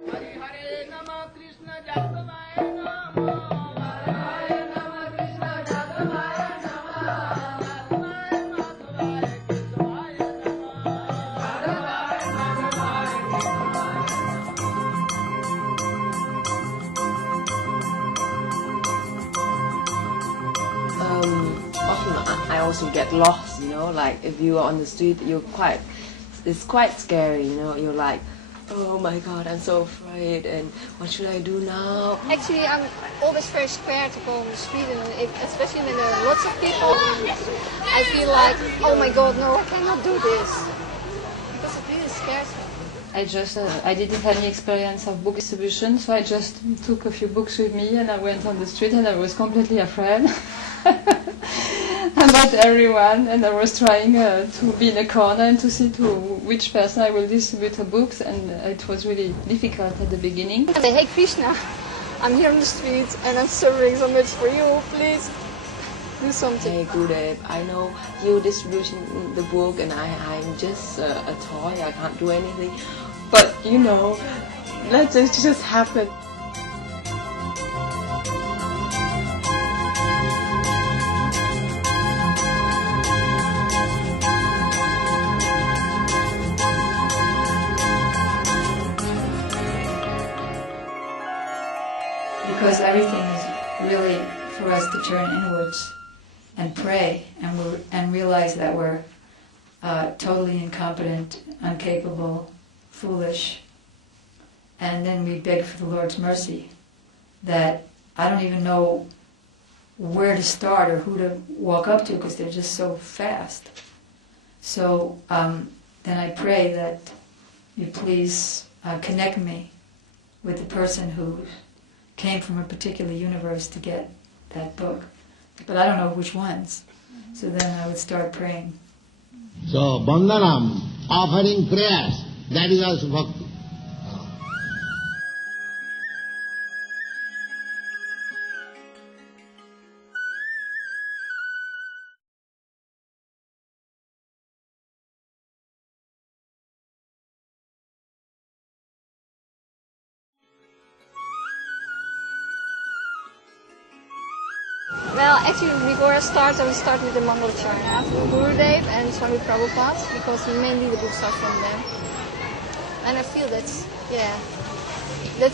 Often I also get lost, like if you are on the street, it's quite scary, you're like, oh my God, I'm so afraid, and what should I do now? Actually, I'm always very scared to go on the street, and especially when there are lots of people, I feel like, oh my God, no, I cannot do this, because it really scares me. I didn't have any experience of book distribution, so I just took a few books with me and I went on the street and I was completely afraid about everyone, and I was trying to be in a corner and to see to which person I will distribute the books, and it was really difficult at the beginning. I say, hey Krishna, I'm here on the street and I'm suffering so much for you, please do something. Hey Gurudev, I know you distributing the book and I'm just a toy, I can't do anything, but let it just happen. Because everything is really for us to turn inwards and pray and realize that we're totally incompetent, incapable, foolish, and then we beg for the Lord's mercy. That I don't even know where to start or who to walk up to because they're just so fast. So then I pray that you please connect me with the person who came from a particular universe to get that book. But I don't know which ones. So then I would start praying. So, Bandhanam, offering prayers, that is also bhakti. Well, actually, before I start with the Mangala from Gurudev and Swami Prabhupada, because mainly the books are from them. And I feel that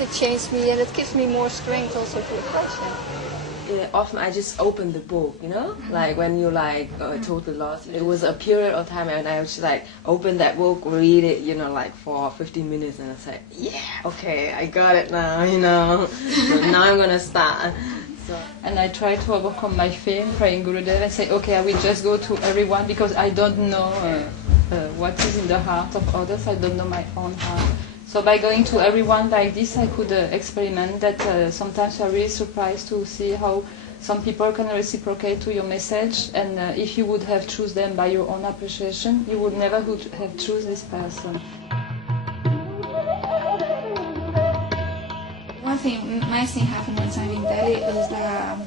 it changed me and it gives me more strength also to a person. Often I just open the book, like when you totally lost. It was a period of time and I was just open that book, read it, for 15 minutes, and I say, yeah, okay, I got it now, So now I'm gonna start. And I try to overcome my fear, praying Gurudev, and say, okay, I will just go to everyone because I don't know what is in the heart of others. I don't know my own heart. So by going to everyone like this, I could experiment that sometimes I'm really surprised to see how some people can reciprocate to your message, and if you would have chosen them by your own appreciation, you would never have chosen this person. One thing, nice thing happened one time in Delhi was that,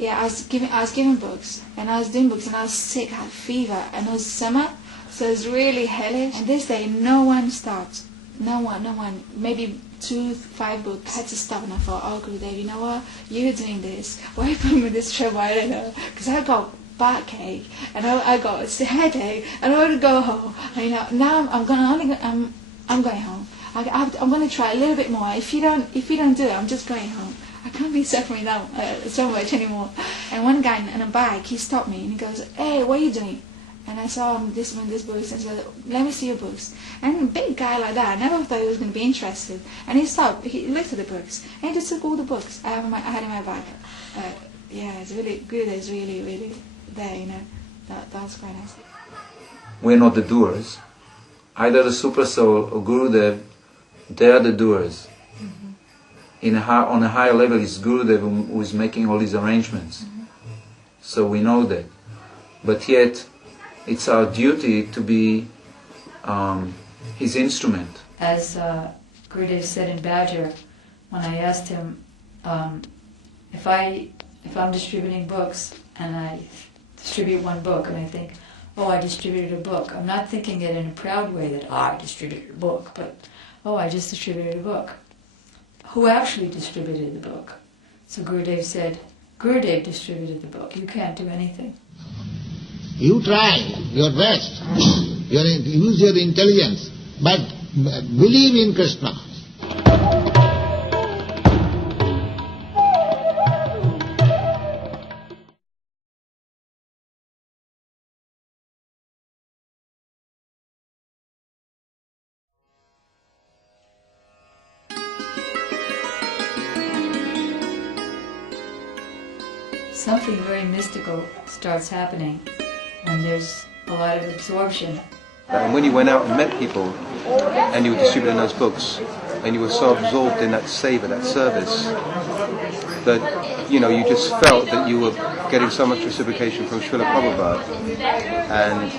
I was given books, and I was doing books, and I was sick, I had fever, and it was summer, so it was really hellish. And this day, no one stopped. No one. Maybe 5 books. I had to stop, and I thought, oh, Gurudev, you know what? You're doing this. Why put me in this trouble? I don't know. Because I got backache, and I got a headache, and I want to go home. And, now I'm going home. I'm going to try a little bit more. If you don't do it, I'm just going home. I can't be suffering now so much anymore. And one guy in a bike, he stopped me and he goes, hey, what are you doing? And I saw him, this books, and said, let me see your books. And a big guy like that, I never thought he was going to be interested. And he stopped, he looked at the books, and he just took all the books I had in my bag. It's really good, it's really, really there, that was quite nice. We're not the doers. Either the Super Soul or Gurudev, they are the doers. Mm-hmm. On a higher level, it's Gurudev who is making all these arrangements. Mm-hmm. So we know that. But yet, it's our duty to be his instrument. As Gurudev said in Badger, when I asked him, if I'm distributing books and I distribute one book and I think, oh, I distributed a book. I'm not thinking it in a proud way that I distributed a book, but oh, I just distributed a book. Who actually distributed the book? So Gurudev said, Gurudev distributed the book. You can't do anything. You try your best. Use your intelligence. But believe in Krishna. Something very mystical starts happening when there's a lot of absorption. And when you went out and met people and you were distributing those books and you were so absorbed in that savor, that service, that, you know, you just felt that you were getting so much reciprocation from Srila Prabhupada. And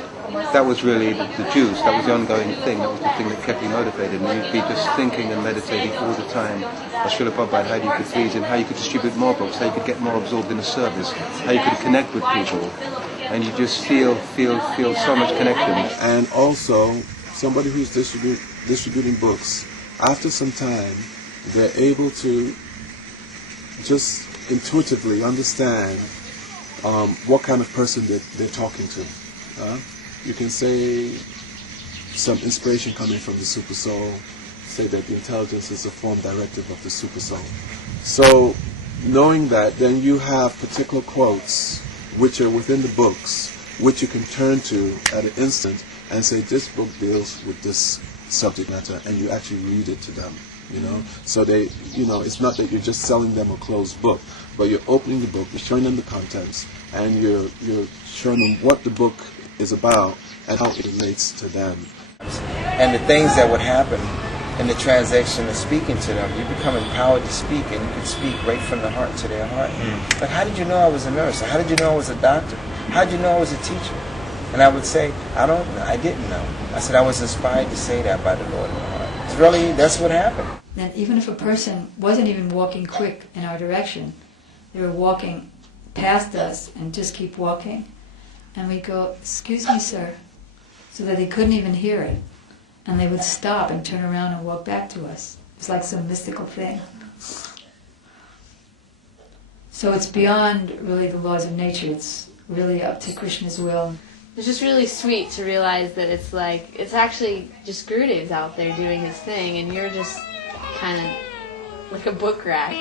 that was really the juice, that was the ongoing thing, that was the thing that kept you motivated. And you'd be just thinking and meditating all the time of Srila Prabhupada, how you could please him, how you could distribute more books, how you could get more absorbed in the service, how you could connect with people. And you just feel so much connection. And also, somebody who's distributing books, after some time, they're able to just intuitively understand what kind of person they're talking to. You can say some inspiration coming from the Super Soul, say that the intelligence is a form directive of the Super Soul. So, knowing that, then you have particular quotes which are within the books, which you can turn to at an instant and say, this book deals with this subject matter, and you actually read it to them, you know. So they, you know, it's not that you're just selling them a closed book, but you're opening the book, you're showing them the contents, and you're showing them what the book is about and how it relates to them. And the things that would happen in the transaction of speaking to them, you become empowered to speak, and you can speak right from the heart to their heart. Like, how did you know I was a nurse? How did you know I was a doctor? How did you know I was a teacher? And I would say, I don't know, I didn't know. I said I was inspired to say that by the Lord in my heart. It's really, that's what happened. Then even if a person wasn't even walking quick in our direction, they were walking past us and just keep walking, and we go, excuse me, sir, so that they couldn't even hear it. And they would stop and turn around and walk back to us. It's like some mystical thing. So it's beyond really the laws of nature. It's really up to Krishna's will. It's just really sweet to realize that it's like, it's actually just Gurudev's out there doing his thing, and you're just kind of like a book rack.